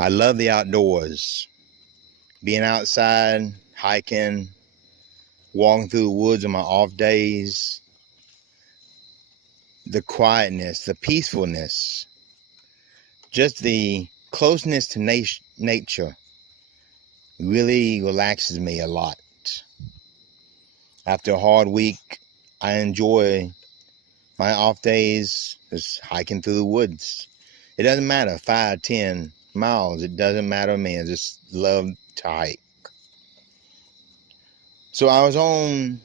I love the outdoors. Being outside, hiking, walking through the woods on my off days. The quietness, the peacefulness, just the closeness to nature really relaxes me a lot. After a hard week, I enjoy my off days just hiking through the woods. It doesn't matter, 5, 10 miles. It doesn't matter to me. I just love to hike. So I was on,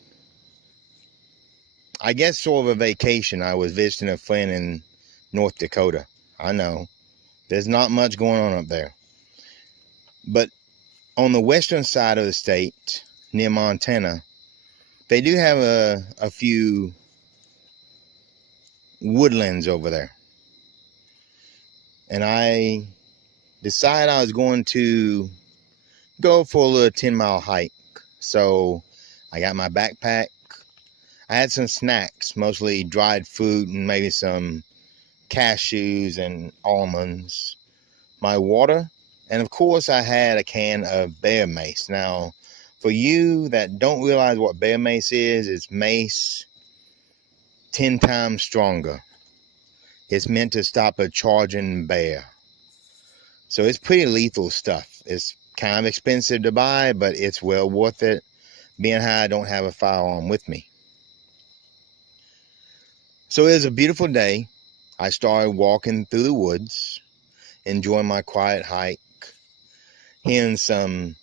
I guess, sort of a vacation. I was visiting a friend in North Dakota. I know there's not much going on up there. But on the western side of the state, near Montana, they do have a few woodlands over there. And I decided I was going to go for a little 10-mile hike. So I got my backpack. I had some snacks, mostly dried fruit and maybe some cashews and almonds. My water. And of course I had a can of bear mace. Now, for you that don't realize what bear mace is, it's mace 10 times stronger. It's meant to stop a charging bear. So it's pretty lethal stuff. It's kind of expensive to buy, but it's well worth it. Being how I don't have a firearm with me. So it was a beautiful day. I started walking through the woods, enjoying my quiet hike, hearing some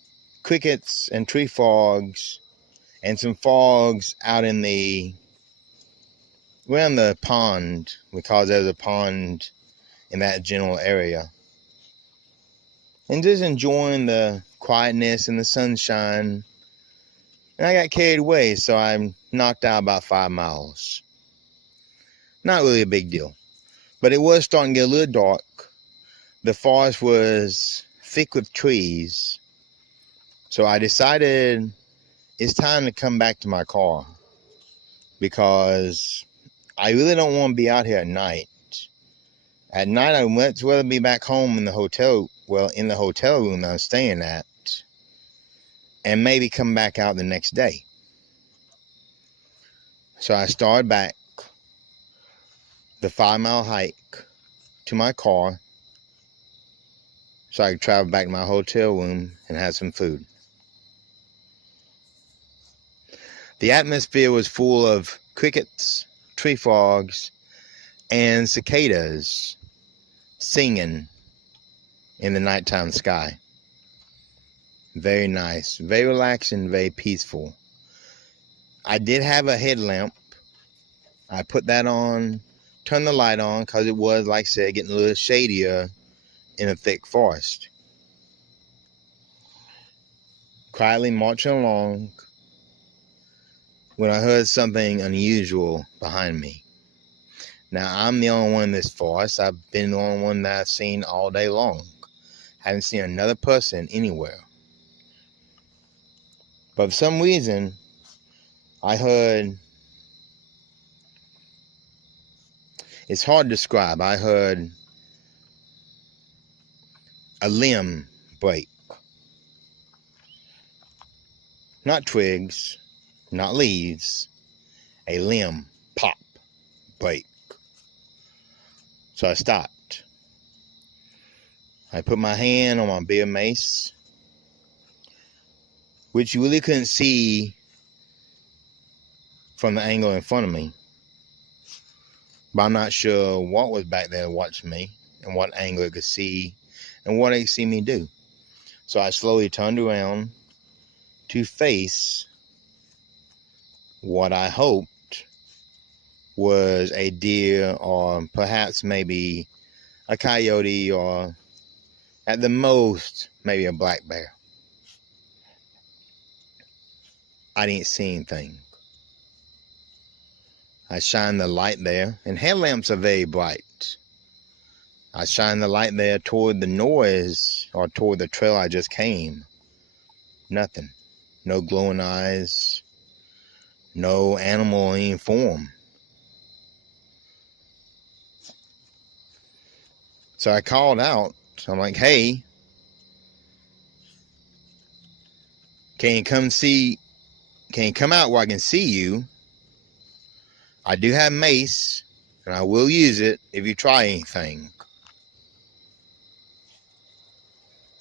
crickets and tree frogs, and some frogs out in the, around the pond, because there's a pond in that general area. And just enjoying the quietness and the sunshine. And I got carried away, so I knocked out about 5 miles. Not really a big deal. But it was starting to get a little dark. The forest was thick with trees. So I decided it's time to come back to my car. Because I really don't want to be out here at night. At night, I would rather be back home in the hotel, in the hotel room that I'm staying at, and maybe come back out the next day. So I started back the 5-mile hike to my car so I could travel back to my hotel room and have some food. The atmosphere was full of crickets, tree frogs, and cicadas singing in the nighttime sky. Very nice, very relaxing, very peaceful. I did have a headlamp. I put that on, turned the light on, because it was, like I said, getting a little shadier in a thick forest. Quietly marching along when I heard something unusual behind me. Now, I'm the only one in this forest. I've been the only one that I've seen all day long. Haven't seen another person anywhere. But for some reason, I heard, it's hard to describe. I heard a limb break. Not twigs, not leaves, a limb pop, break. So I stopped. I put my hand on my bear mace, which you really couldn't see from the angle in front of me. But I'm not sure what was back there watching me and what angle it could see and what it could see me do. So I slowly turned around to face what I hoped was a deer, or perhaps maybe a coyote, or at the most maybe a black bear. I didn't see anything. I shined the light there, and headlamps are very bright. I shined the light there toward the noise, or toward the trail I just came. Nothing. No glowing eyes. No animal in any form. So I called out. I'm like, hey, Can you come out where I can see you? I do have mace, and I will use it if you try anything.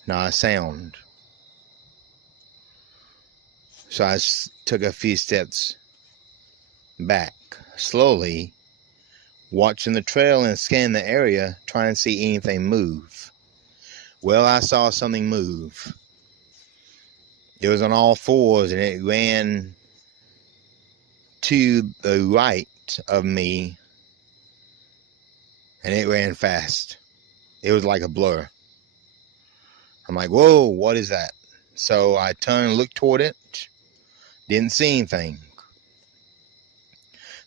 Not a sound. So I took a few steps back, slowly, watching the trail and scanning the area, trying to see anything move. Well, I saw something move. It was on all fours, and it ran to the right of me, and it ran fast. It was like a blur. I'm like, whoa, what is that? So I turned and looked toward it. Didn't see anything.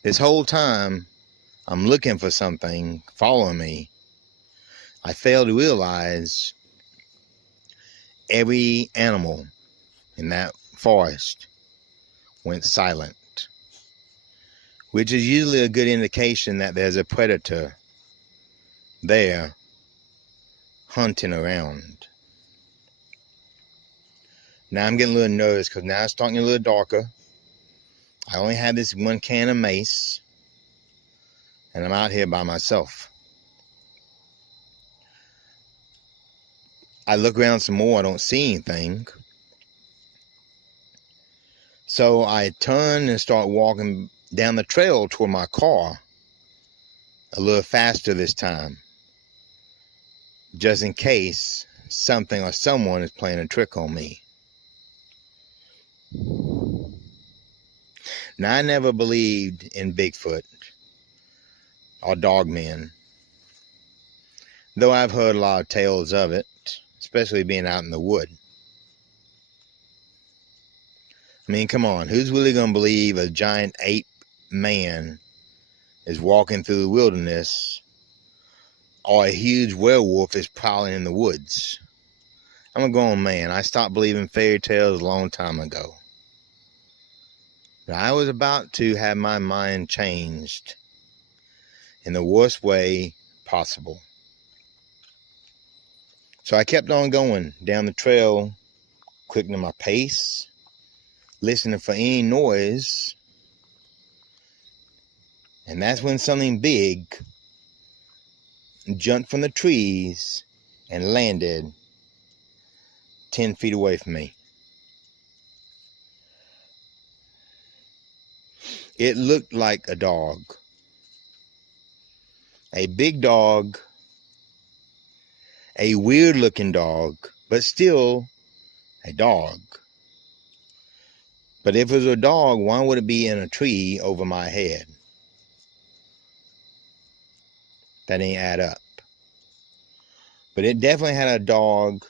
This whole time, I'm looking for something following me. I failed to realize every animal in that forest went silent, which is usually a good indication that there's a predator there hunting around. Now I'm getting a little nervous because now it's starting a little darker. I only have this one can of mace, and I'm out here by myself. I look around some more, I don't see anything. So I turn and start walking down the trail toward my car, a little faster this time, just in case something or someone is playing a trick on me. Now, I never believed in Bigfoot or Dogman, though I've heard a lot of tales of it, especially being out in the wood. I mean, come on, who's really going to believe a giant ape man is walking through the wilderness or a huge werewolf is prowling in the woods? I'm a grown man. I stopped believing fairy tales a long time ago. But I was about to have my mind changed in the worst way possible. So I kept on going down the trail, quickening my pace, listening for any noise. And that's when something big jumped from the trees and landed 10 feet away from me. It looked like a dog. A big dog. A weird looking dog, but still a dog. But if it was a dog, why would it be in a tree over my head? That ain't add up. But it definitely had a dog,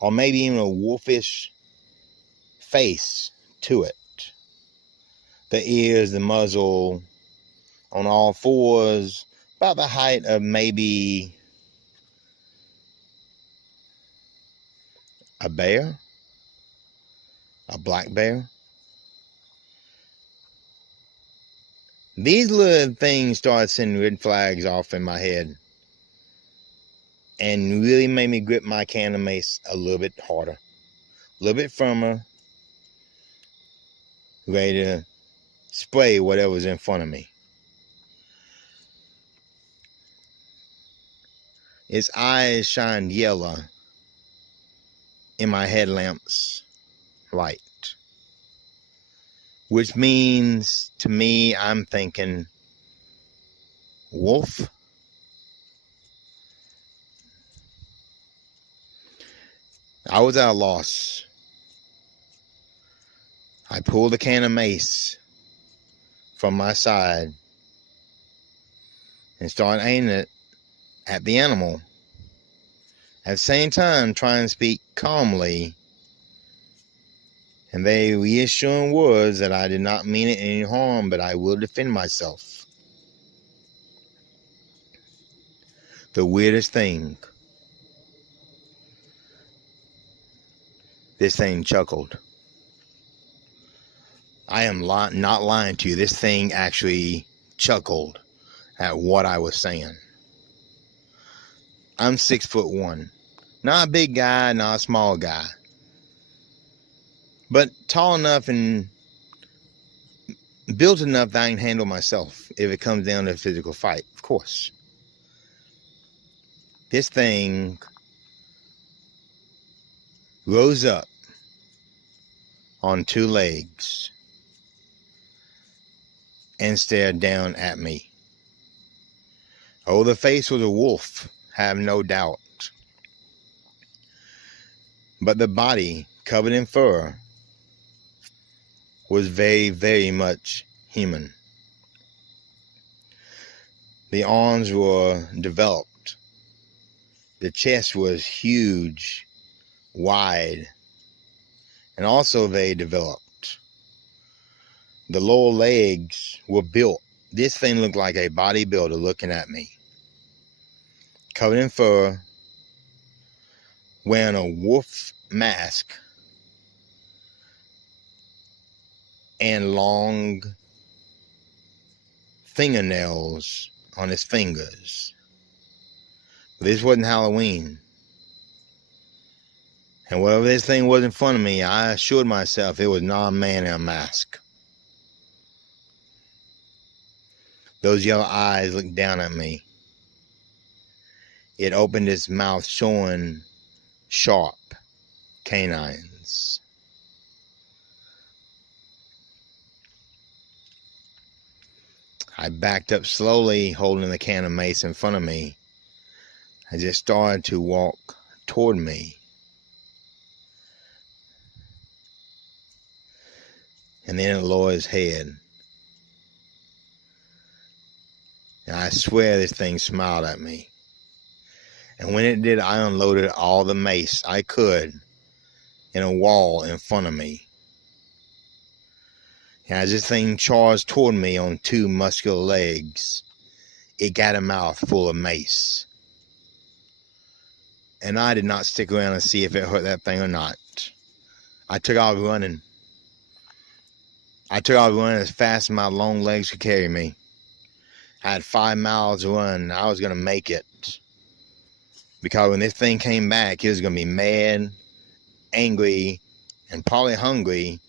or maybe even a wolfish face to it. The ears, the muzzle, on all fours, about the height of maybe a bear, a black bear. These little things started sending red flags off in my head and really made me grip my can of mace a little bit harder, a little bit firmer, ready to spray whatever was in front of me. Its eyes shined yellow in my headlamp's light, which means to me, I'm thinking wolf. I was at a loss. I pulled the can of mace from my side and started aiming it at the animal. At the same time, trying to speak calmly and very reassuring words that I did not mean it any harm, but I will defend myself. The weirdest thing. This thing chuckled. I am not lying to you. This thing actually chuckled at what I was saying. I'm 6'1". Not a big guy, not a small guy. but tall enough and built enough that I can handle myself if it comes down to a physical fight, of course. This thing rose up on two legs and stared down at me. Oh, the face was a wolf, have no doubt. But the body, covered in fur, was very, very much human. The arms were developed. The chest was huge, wide, and also very developed. The lower legs were built. This thing looked like a bodybuilder looking at me. Covered in fur, wearing a wolf mask, and long fingernails on his fingers. But this wasn't Halloween. And whatever this thing was in front of me, I assured myself it was not a man in a mask. Those yellow eyes looked down at me. It opened its mouth, showing sharp canines. I backed up slowly, holding the can of mace in front of me, as it started to walk toward me. And then it lowered its head. And I swear this thing smiled at me. And when it did, I unloaded all the mace I could in a wall in front of me. And as this thing charged toward me on two muscular legs, it got a mouth full of mace. And I did not stick around and see if it hurt that thing or not. I took off running. As fast as my long legs could carry me. I had 5 miles to run. I was going to make it. Because when this thing came back, it was going to be mad, angry, and probably hungry,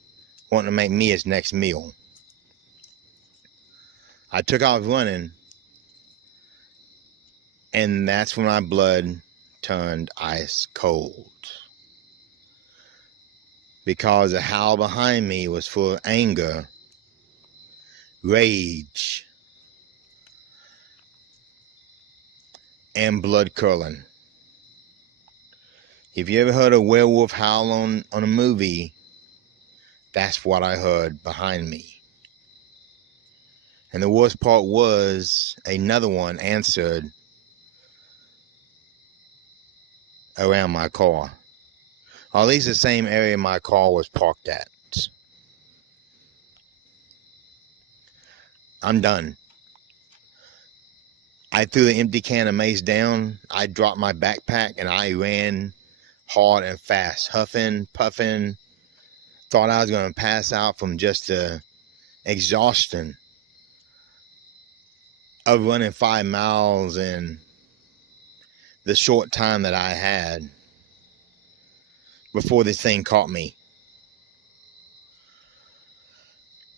wanting to make me its next meal. I took off running, and that's when my blood turned ice cold. Because the howl behind me was full of anger, rage, and blood curdling. If you ever heard a werewolf howl on a movie, that's what I heard behind me. And the worst part was another one answered around my car. Or at least the same area my car was parked at. I'm done. I threw the empty can of mace down. I dropped my backpack and I ran hard and fast, huffing, puffing. Thought I was going to pass out from just the exhaustion of running 5 miles in the short time that I had before this thing caught me.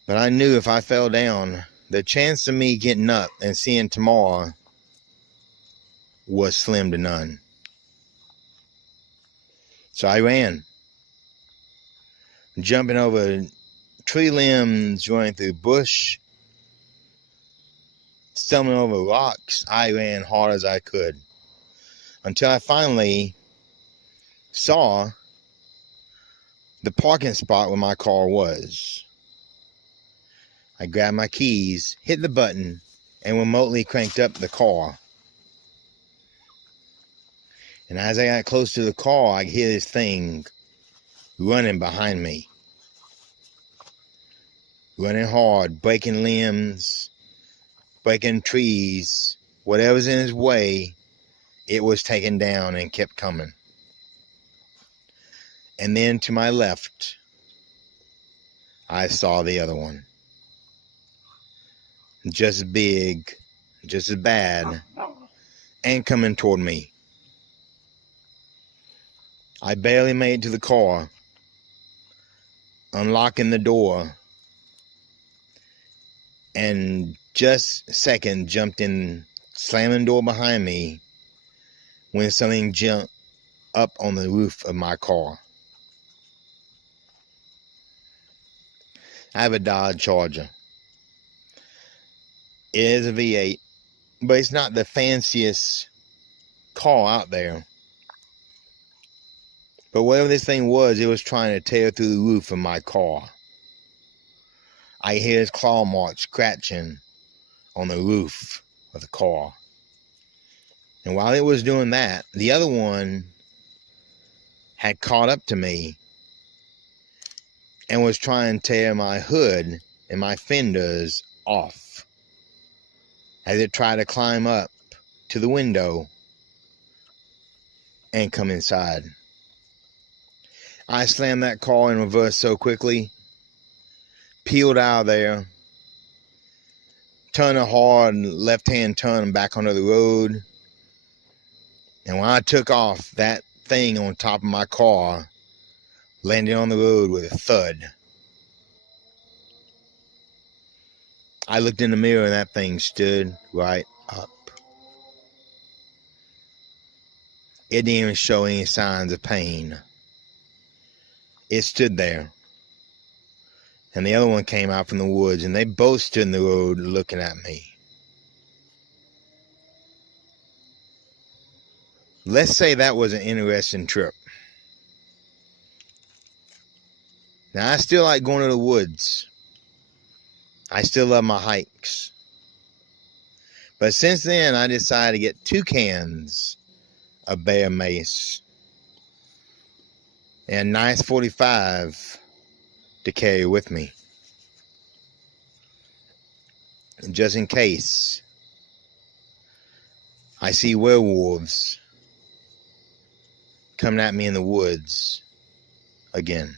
But I knew if I fell down, the chance of me getting up and seeing tomorrow was slim to none. So I ran, jumping over tree limbs, running through bush, stumbling over rocks. I ran hard as I could until I finally saw the parking spot where my car was. I grabbed my keys, hit the button, and remotely cranked up the car. And as I got close to the car, I could hear this thing running behind me. Running hard, breaking limbs, breaking trees. Whatever's in his way, it was taken down and kept coming. And then to my left, I saw the other one. Just as big, just as bad, and coming toward me. I barely made it to the car unlocking the door, and just a second jumped in, slamming the door behind me when something jumped up on the roof of my car. I have a Dodge Charger. It is a V8, but it's not the fanciest car out there. But whatever this thing was, it was trying to tear through the roof of my car. I hear its claw marks scratching on the roof of the car. And while it was doing that, the other one had caught up to me and was trying to tear my hood and my fenders off as it tried to climb up to the window and come inside. I slammed that car in reverse so quickly, peeled out of there, turned a hard left-hand turn back onto the road, and when I took off, that thing on top of my car landed on the road with a thud. I looked in the mirror and that thing stood right up. It didn't even show any signs of pain. It stood there. And the other one came out from the woods, and they both stood in the road looking at me. Let's say that was an interesting trip. Now, I still like going to the woods. I still love my hikes. But since then, I decided to get 2 cans of bear mace and a nice 45 to carry with me, just in case I see werewolves coming at me in the woods again.